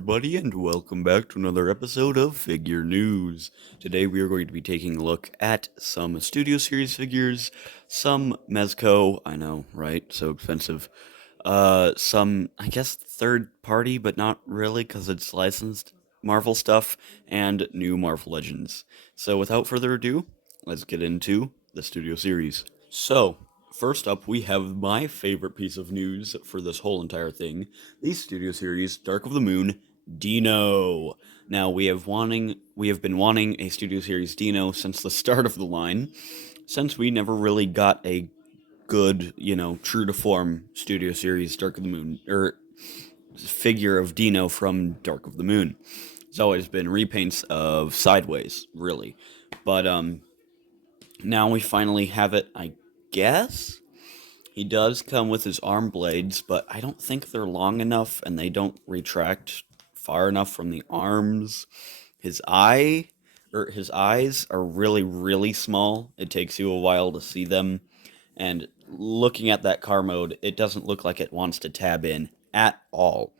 everybody, and welcome back to another episode of Figure News. Today, we are going to be taking a look at some Studio Series figures, some Mezco, I know, right? So expensive. Some, I guess, third party, but not really, because it's licensed Marvel stuff, and new Marvel Legends. So, without further ado, let's get into the Studio Series. So, first up, we have my favorite piece of news for this whole entire thing, the Studio Series Dark of the Moon Dino. Now, we have been wanting a Studio Series Dino since the start of the line, since we never really got a good, true to form Studio Series Dark of the Moon or figure of Dino from Dark of the Moon. It's always been repaints of Sideways, really. But now we finally have it, I guess. He does come with his arm blades, but I don't think they're long enough and they don't retract far enough from the arms. His his eyes are really, really small. It takes you a while to see them. And looking at that car mode, it doesn't look like it wants to tab in at all.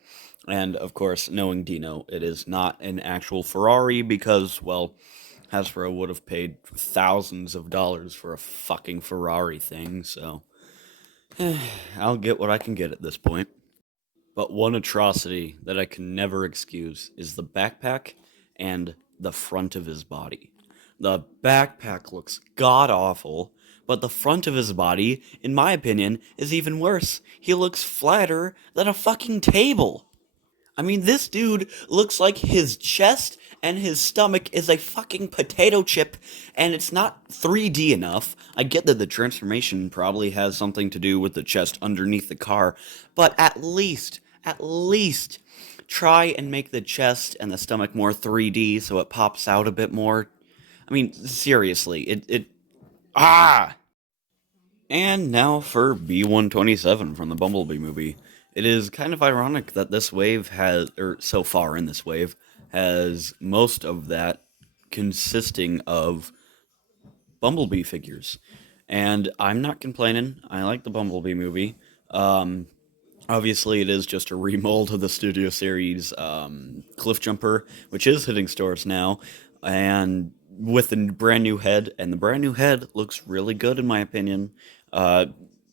And of course, knowing Dino, it is not an actual Ferrari because, well, Hasbro would have paid thousands of dollars for a fucking Ferrari thing, so I'll get what I can get at this point. But one atrocity that I can never excuse is the backpack and the front of his body. The backpack looks god awful, but the front of his body, in my opinion, is even worse. He looks flatter than a fucking table. I mean, this dude looks like his chest and his stomach is a fucking potato chip, and it's not 3D enough. I get that the transformation probably has something to do with the chest underneath the car, but at least, try and make the chest and the stomach more 3D so it pops out a bit more. I mean, seriously, ah! And now for B127 from the Bumblebee movie. It is kind of ironic that this wave has, or so far in this wave, has most of that consisting of Bumblebee figures. And I'm not complaining. I like the Bumblebee movie. Um, Obviously, it is just a remold of the Studio Series Cliff Jumper, which is hitting stores now, and with a brand new head. And the brand new head looks really good, in my opinion. Uh,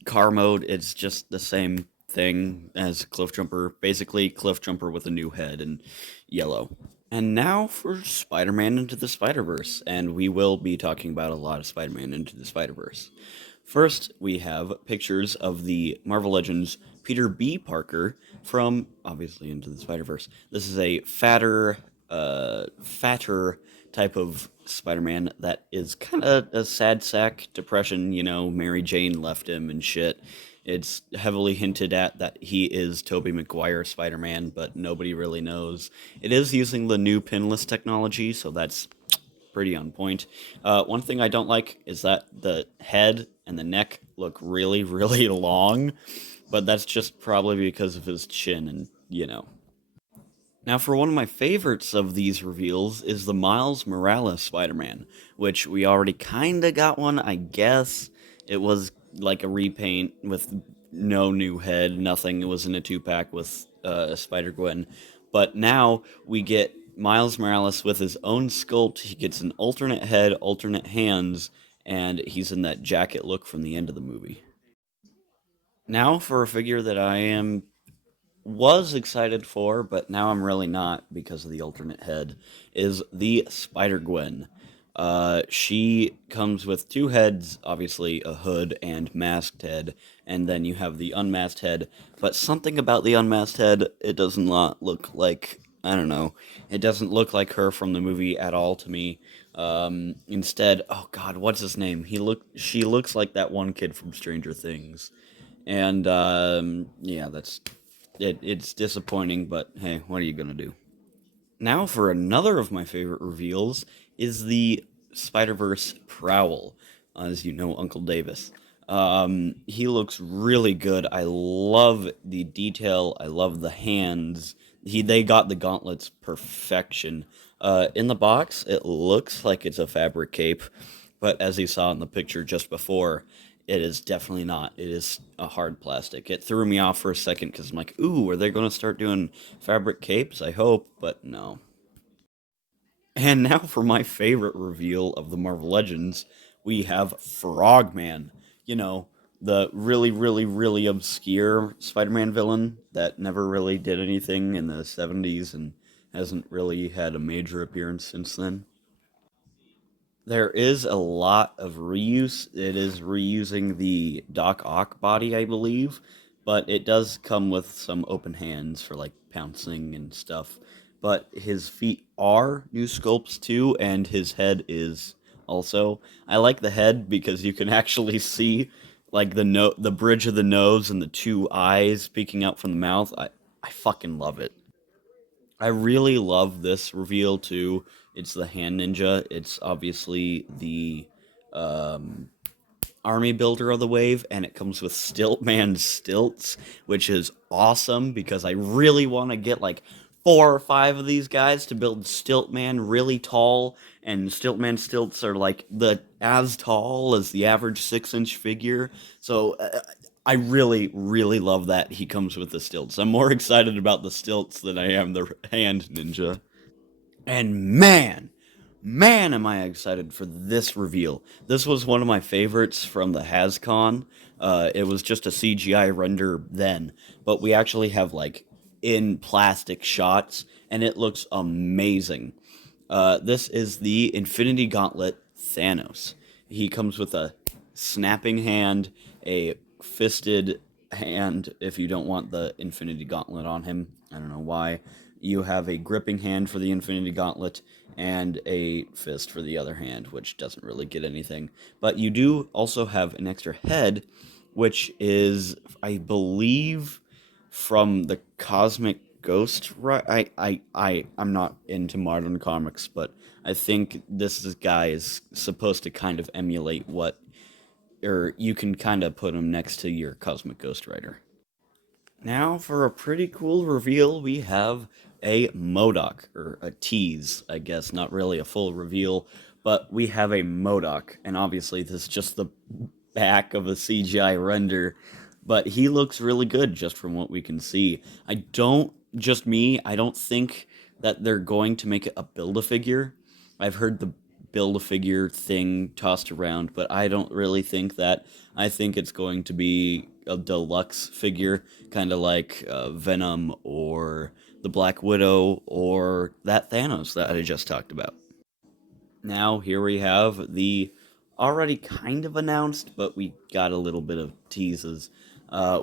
Car mode, it's just the same thing as Cliff Jumper. Basically, Cliff Jumper with a new head and yellow. And now for Spider Man Into the Spider Verse, and we will be talking about a lot of Spider Man Into the Spider Verse. First, we have pictures of the Marvel Legends Peter B. Parker from obviously Into the Spider Verse. This is a fatter type of Spider-Man that is kind of a sad sack depression. Mary Jane left him and shit. It's heavily hinted at that he is Tobey Maguire Spider-Man, but nobody really knows. It is using the new pinless technology, so that's pretty on point. One thing I don't like is that the head and the neck look really, really long, but that's just probably because of his chin and. Now, for one of my favorites of these reveals is the Miles Morales Spider Man, which we already kinda got one, I guess. It was like a repaint with no new head, nothing. It was in a two pack with Spider Gwen. But now we get Miles Morales with his own sculpt. He gets an alternate head, alternate hands, and he's in that jacket look from the end of the movie. Now for a figure that I am was excited for, but now I'm really not because of the alternate head, is the Spider Gwen. She comes with two heads, obviously a hood and masked head, and then you have the unmasked head. But something about the unmasked head, it does not look like, I don't know, it doesn't look like her from the movie at all to me. Instead, oh God, what's his name? She looks like that one kid from Stranger Things. And yeah, it's disappointing, but hey, what are you gonna do? Now for another of my favorite reveals is the Spider-Verse Prowl, as you know, Uncle Davis. He looks really good. I love the detail. I love the hands. They got the gauntlets perfection. In the box, it looks like it's a fabric cape, but as you saw in the picture just before, It is definitely not. It is a hard plastic. It threw me off for a second because I'm like, ooh, are they going to start doing fabric capes? I hope, but no. And now for my favorite reveal of the Marvel Legends, we have Frogman. You know, the really, really, really obscure Spider Man villain that never really did anything in the 70s and hasn't really had a major appearance since then. There is a lot of reuse. It is reusing the Doc Ock body, I believe, but it does come with some open hands for like pouncing and stuff. But his feet are new sculpts too, and his head is also. I like the head because you can actually see like the bridge of the nose and the two eyes peeking out from the mouth. I fucking love it. I really love this reveal too. It's the hand ninja. It's obviously the um, army builder of the wave, and it comes with Stiltman stilts, which is awesome because I really want to get like 4 or 5 of these guys to build Stiltman really tall, and Stiltman stilts are like the as tall as the average 6-inch figure. So I really, really love that he comes with the stilts. I'm more excited about the stilts than I am the hand ninja. And man, am I excited for this reveal. This was one of my favorites from the HasCon. It was just a CGI render then, but we actually have like in plastic shots, and it looks amazing. This is the Infinity Gauntlet Thanos. He comes with a snapping hand, a fisted hand if you don't want the Infinity Gauntlet on him. I don't know why. You have a gripping hand for the Infinity Gauntlet and a fist for the other hand, which doesn't really get anything. But you do also have an extra head, which is, I believe, from the Cosmic Ghost. Right? I'm not into modern comics, but I think guy is supposed to kind of emulate what, or you can kind of put him next to your Cosmic Ghost Rider. Now, for a pretty cool reveal, we have a Modoc, or a tease, I guess, not really a full reveal, but we have a Modoc, and obviously this is just the back of a CGI render, but he looks really good just from what we can see. I don't think that they're going to make it a Build-A-Figure. I've heard the Build-A-Figure thing tossed around, but I don't really think that. I think it's going to be a deluxe figure, kind of like Venom or the Black Widow or that Thanos that I just talked about. Now, here we have the already kind of announced, but we got a little bit of teases.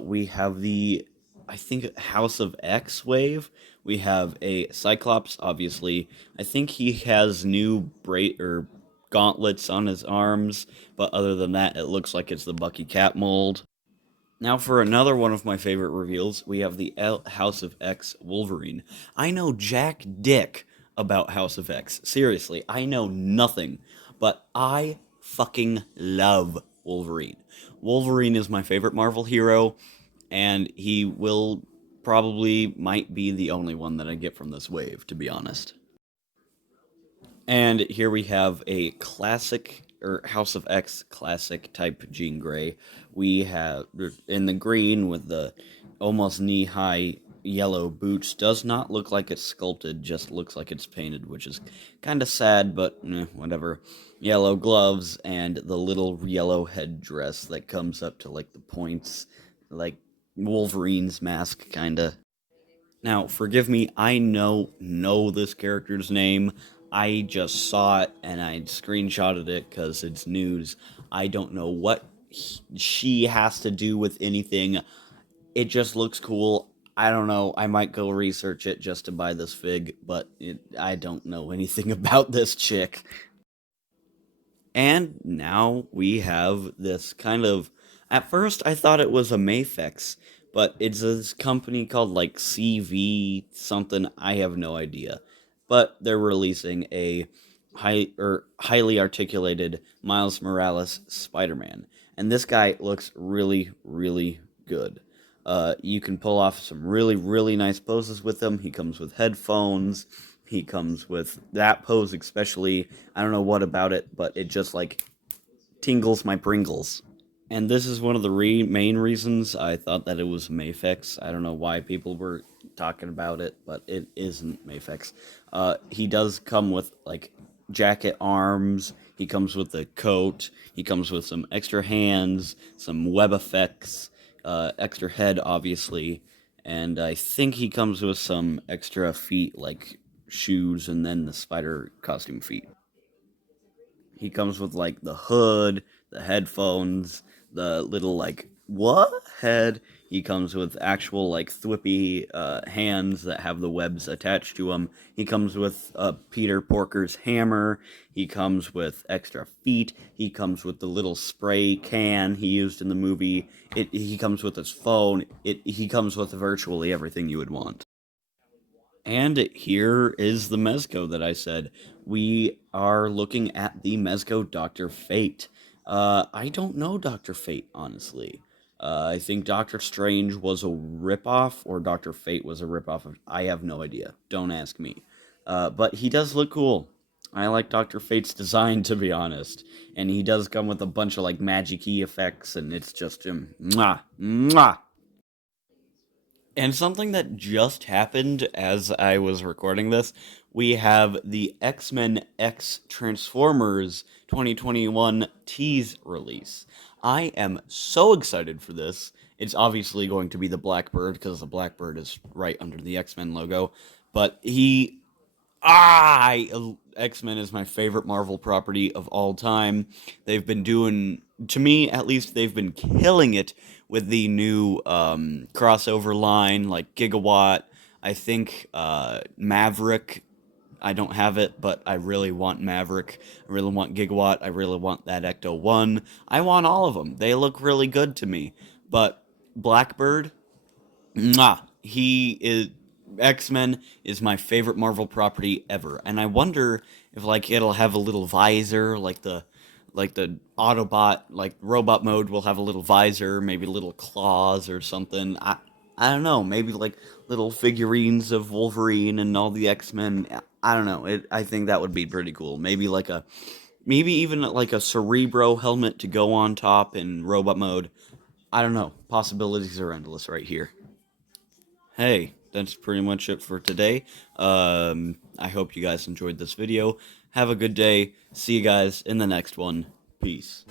We have the, I think, House of X wave. We have a Cyclops, obviously. I think he has new braid or gauntlets on his arms, but other than that, it looks like it's the Bucky Cat mold. Now, for another one of my favorite reveals, we have the House of X Wolverine. I know Jack Dick about House of X. Seriously, I know nothing, but I fucking love Wolverine. Wolverine is my favorite Marvel hero, and he will probably might be the only one that I get from this wave, to be honest. And here we have a classic or House of X classic type Jean Grey. We have in the green with the almost knee high yellow boots. Does not look like it's sculpted, just looks like it's painted, which is kind of sad, but whatever. Yellow gloves and the little yellow headdress that comes up to like the points, like Wolverine's mask, kind of. Now, forgive me, I know this character's name. I just saw it and I screenshotted it because it's news. I don't know what she has to do with anything. It just looks cool. I don't know. I might go research it just to buy this fig, but I don't know anything about this chick. And now we have this kind of. At first, I thought it was a Mafex, but it's this company called like CV something. I have no idea. But they're releasing a highly articulated Miles Morales Spider-Man, and this guy looks really, really good. You can pull off some really, really nice poses with him. He comes with headphones. He comes with that pose, especially. I don't know what about it, but it just like tingles my Pringles. And this is one of the main reasons I thought that it was Mafex. I don't know why people were talking about it, but it isn't Mafex. He does come with like jacket arms. He comes with a coat. He comes with some extra hands, some web effects, extra head, obviously, and I think he comes with some extra feet, like shoes, and then the spider costume feet. He comes with like the hood, the headphones, the little like what head. He comes with actual like thwippy hands that have the webs attached to them. He comes with Peter Porker's hammer. He comes with extra feet. He comes with the little spray can he used in the movie. He comes with his phone. He comes with virtually everything you would want. And here is the Mezco that I said. We are looking at the Mezco Dr. Fate. I don't know Dr. Fate, honestly. I think Doctor Strange was a ripoff, or Dr. Fate was a ripoff of. I have no idea. Don't ask me. But he does look cool. I like Dr. Fate's design, to be honest. And he does come with a bunch of like magic y effects, and it's just mwah, mwah. And something that just happened as I was recording this, we have the X Men X Transformers 2021 tease release. I am so excited for this. It's obviously going to be the Blackbird because the Blackbird is right under the X Men logo. But X Men is my favorite Marvel property of all time. They've been doing, to me at least, they've been killing it with the new crossover line, like Gigawatt. I think Maverick. I don't have it, but I really want Maverick. I really want Gigawatt. I really want that Ecto 1. I want all of them. They look really good to me. But Blackbird, mwah, he is X Men is my favorite Marvel property ever, and I wonder if like it'll have a little visor, like the Autobot, like robot mode will have a little visor, maybe little claws or something. I don't know, maybe like little figurines of Wolverine and all the X Men. I don't know. I think that would be pretty cool. Maybe even like a Cerebro helmet to go on top in robot mode. I don't know. Possibilities are endless right here. Hey, that's pretty much it for today. I hope you guys enjoyed this video. Have a good day. See you guys in the next one. Peace.